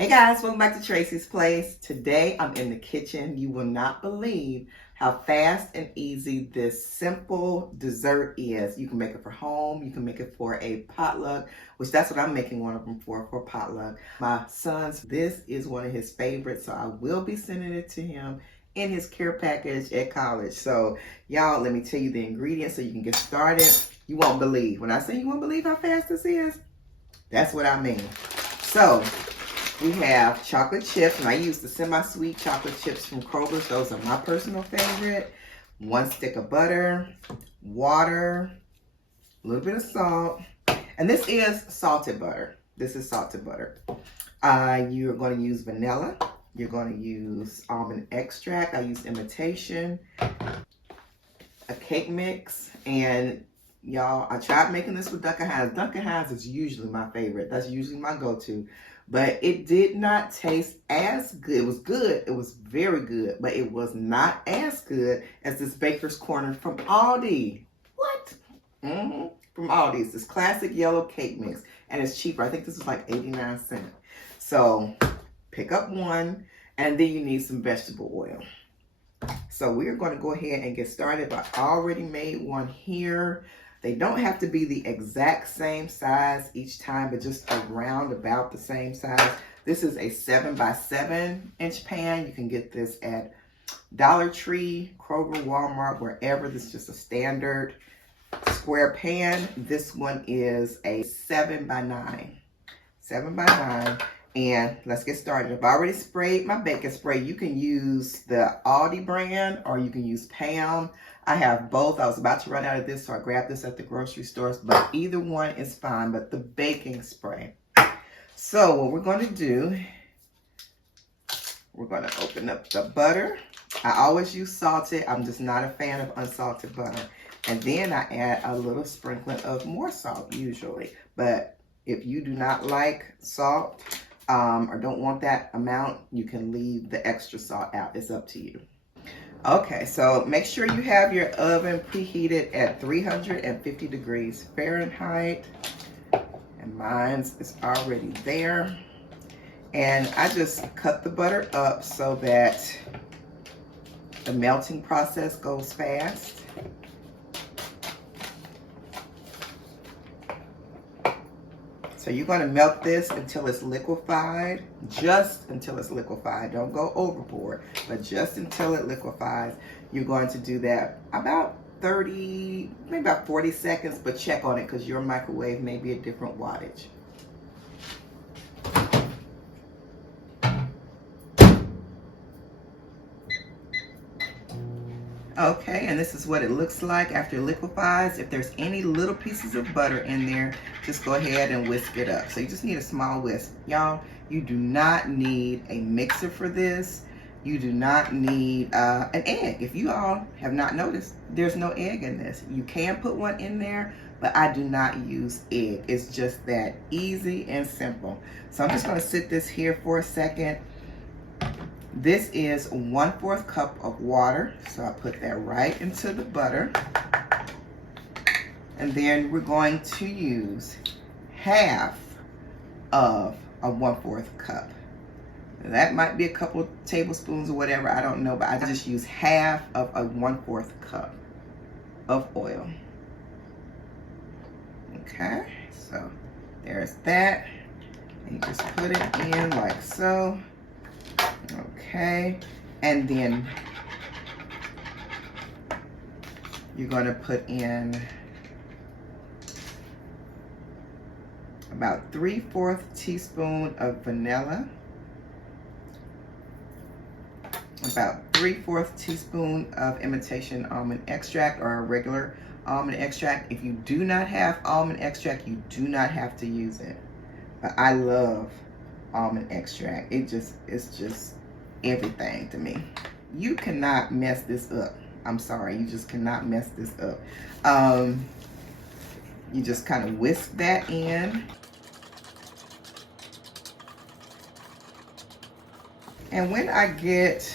Hey guys, welcome back to Tracie's Place. Today I'm in the kitchen. You will not believe how fast and easy this simple dessert is. You can make it for home, you can make it for a potluck, which that's what I'm making one of them for potluck. My son's, this is one of his favorites, so I will be sending it to him in his care package at college. So y'all, let me tell you the ingredients so you can get started. You won't believe. When I say you won't believe how fast this is, that's what I mean. So we have chocolate chips, and I use the semi-sweet chocolate chips from Coldest. Those are my personal favorite. 1 stick of butter, water, a little bit of salt, and this is salted butter. This is salted butter. You're going to use vanilla. You're going to use almond extract. I use imitation, a cake mix, and y'all, I tried making this with Duncan Hines. Duncan Hines is usually my favorite. That's usually my go-to. But it did not taste as good. It was good. It was very good. But it was not as good as this Baker's Corner from ALDI. What? From ALDI. It's this classic yellow cake mix. And it's cheaper. I think this is like 89 cents. So pick up one. And then you need some vegetable oil. So we're going to go ahead and get started. I already made one here. They don't have to be the exact same size each time, but just around about the same size. This is a 7 by 7 inch pan. You can get this at Dollar Tree, Kroger, Walmart, wherever. This is just a standard square pan. This one is a 7 by 9. 7 by 9. And let's get started. I've already sprayed my baking spray. You can use the ALDI brand or you can use Pam. I have both. I was about to run out of this, so I grabbed this at the grocery stores, but either one is fine, but the baking spray. So what we're going to do, we're going to open up the butter. I always use salted. I'm just not a fan of unsalted butter. And then I add a little sprinkling of more salt usually. But if you do not like salt, or don't want that amount, you can leave the extra salt out. It's up to you. Okay, so make sure you have your oven preheated at 350 degrees Fahrenheit. And mine is already there. And I just cut the butter up so that the melting process goes fast. So you're going to melt this until it's liquefied, just until it's liquefied. Don't go overboard, but just until it liquefies. You're going to do that about 30, maybe about 40 seconds, but check on it because your microwave may be a different wattage. Okay, and this is what it looks like after it liquefies. If there's any little pieces of butter in there, just go ahead and whisk it up. So you just need a small whisk. Y'all, you do not need a mixer for this. You do not need an egg. If you all have not noticed, there's no egg in this. You can put one in there, but I do not use egg. It's just that easy and simple. So I'm just gonna sit this here for a second. This is 1/4 cup of water, so I put that right into the butter. And then we're going to use half of a 1/4 cup. That might be a couple tablespoons or whatever, I don't know, but I just use half of a 1/4 cup of oil. Okay, so there's that. And you just put it in like so. Okay, and then you're going to put in about 3/4 teaspoon of vanilla, about 3/4 teaspoon of imitation almond extract or a regular almond extract. If you do not have almond extract, you do not have to use it. But I love almond extract. It's just everything to me. You cannot mess this up. I'm sorry, you just cannot mess this up. You just kind of whisk that in. And when I get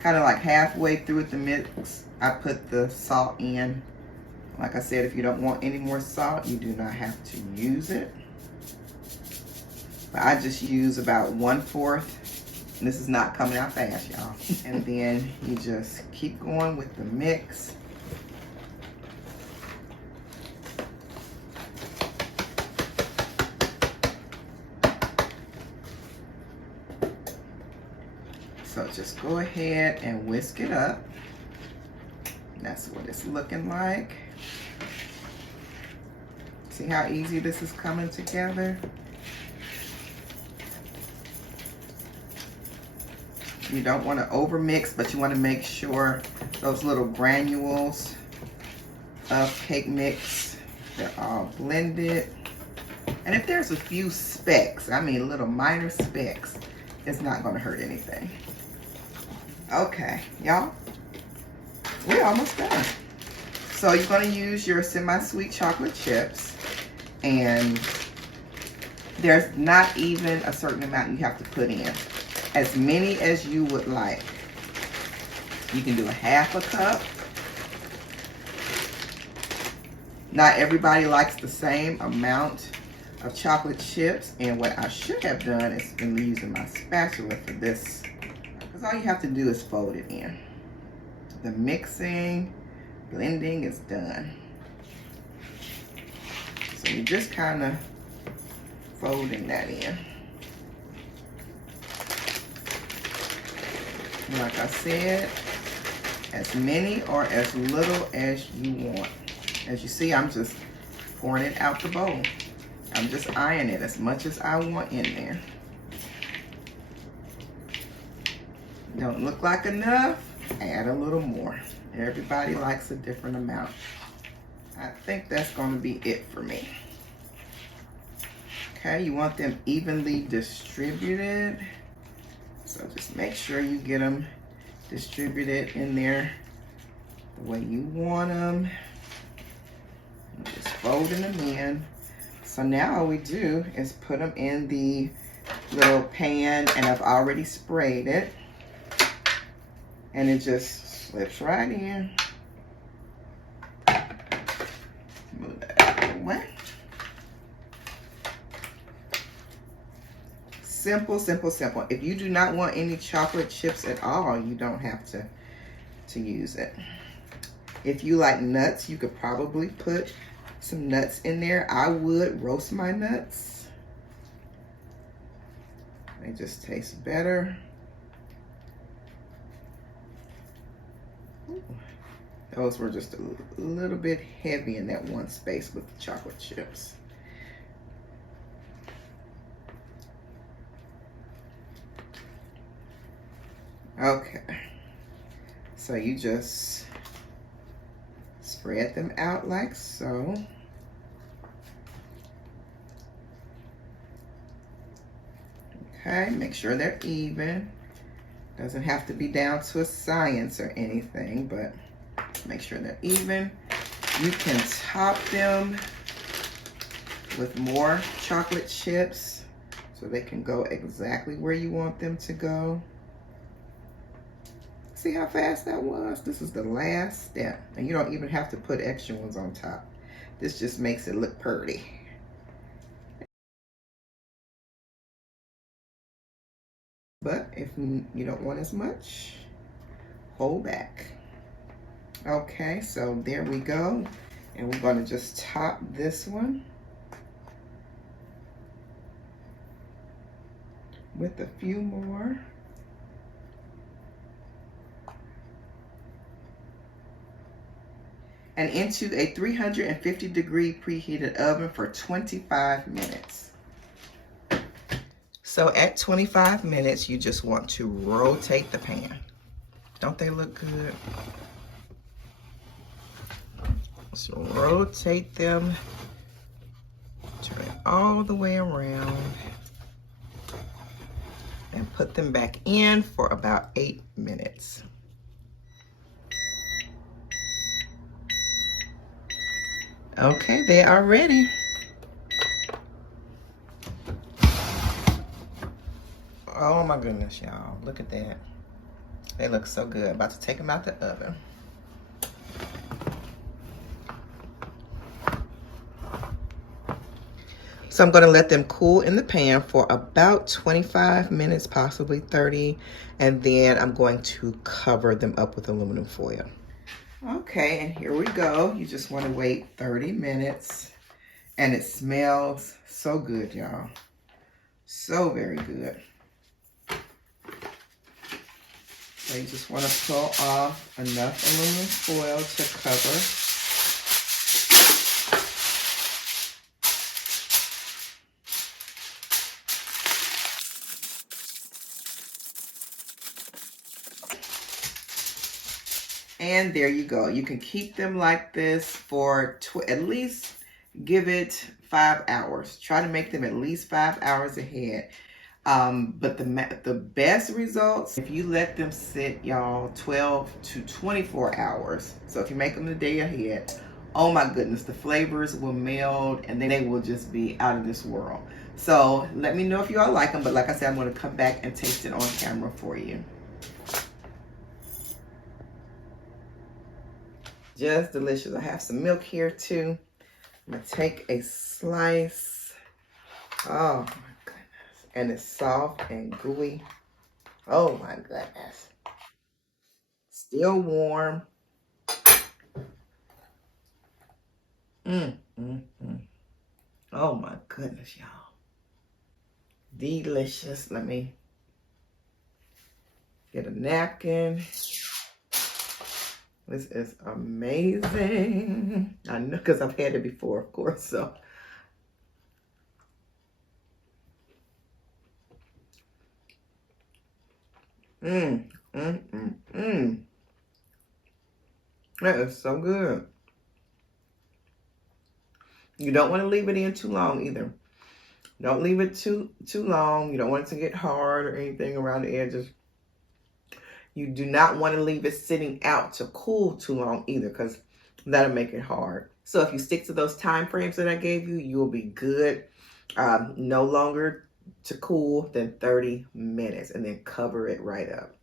kind of like halfway through the mix, I put the salt in. Like I said, if you don't want any more salt, you do not have to use it. But I just use about 1/4. And this is not coming out fast, y'all. And then you just keep going with the mix. So just go ahead and whisk it up. That's what it's looking like. See how easy this is coming together? You don't want to over mix, but you want to make sure those little granules of cake mix, they're all blended. And if there's a few specks, I mean little minor specks, it's not going to hurt anything. Okay, y'all, we're almost done. So you're going to use your semi-sweet chocolate chips, and there's not even a certain amount you have to put in. As many as you would like. You can do a 1/2 cup. Not everybody likes the same amount of chocolate chips, and what I should have done is been using my spatula for this, because all you have to do is fold it in. The mixing, blending is done. So you're just kind of folding that in. Like I said, as many or as little as you want. As you see, I'm just pouring it out the bowl. I'm just eyeing it as much as I want in there. Don't look like enough, add a little more. Everybody likes a different amount. I think that's going to be it for me. Okay, you want them evenly distributed. So just make sure you get them distributed in there the way you want them. Just folding them in. So now all we do is put them in the little pan, and I've already sprayed it. And it just slips right in. Move that out of the way. Simple, simple, simple. If you do not want any chocolate chips at all, you don't have to use it. If you like nuts, you could probably put some nuts in there. I would roast my nuts. They just taste better. Ooh. Those were just a little bit heavy in that one space with the chocolate chips. Okay, so you just spread them out like so. Okay, make sure they're even. Doesn't have to be down to a science or anything, but make sure they're even. You can top them with more chocolate chips so they can go exactly where you want them to go. See how fast that was? This is the last step. And you don't even have to put extra ones on top. This just makes it look pretty. But if you don't want as much, hold back. Okay, so there we go. And we're going to just top this one with a few more. And into a 350-degree preheated oven for 25 minutes. So at 25 minutes, you just want to rotate the pan. Don't they look good? So rotate them, turn it all the way around, and put them back in for about 8 minutes. Okay, they are ready. Oh my goodness, y'all. Look at that. They look so good. About to take them out the oven. So I'm going to let them cool in the pan for about 25 minutes, possibly 30. And then I'm going to cover them up with aluminum foil. Okay, and here we go. You just want to wait 30 minutes. And it smells so good, y'all. So very good. So you just want to pull off enough aluminum foil to cover. And there you go. You can keep them like this for at least give it 5 hours. Try to make them at least 5 hours ahead. But the best results, if you let them sit, y'all, 12 to 24 hours. So if you make them the day ahead, oh my goodness, the flavors will meld and they will just be out of this world. So let me know if you all like them. But like I said, I'm going to come back and taste it on camera for you. Just delicious. I have some milk here too. I'm going to take a slice. Oh my goodness. And it's soft and gooey. Oh my goodness. Still warm. Oh my goodness, y'all. Delicious. Let me get a napkin. This is amazing. I know because I've had it before, of course, so. That is so good. You don't want to leave it in too long either. Don't leave it too long. You don't want it to get hard or anything around the edges. You do not want to leave it sitting out to cool too long either, because that'll make it hard. So if you stick to those time frames that I gave you, you will be good. No longer to cool than 30 minutes, and then cover it right up.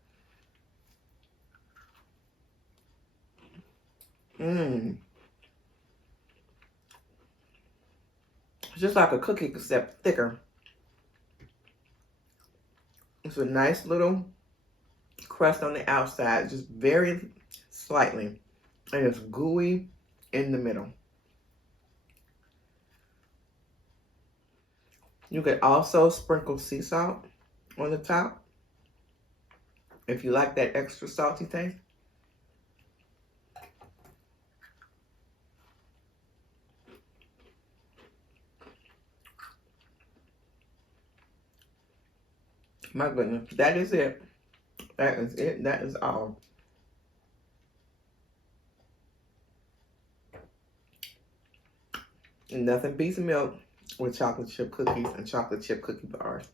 It's just like a cookie, except thicker. It's a nice little crust on the outside, just very slightly, and it's gooey in the middle. You could also sprinkle sea salt on the top if you like that extra salty taste. My goodness, that is it. That is it. That is all. And nothing beats milk with chocolate chip cookies and chocolate chip cookie bars.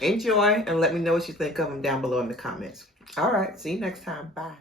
Enjoy, and let me know what you think of them down below in the comments. All right, see you next time. Bye.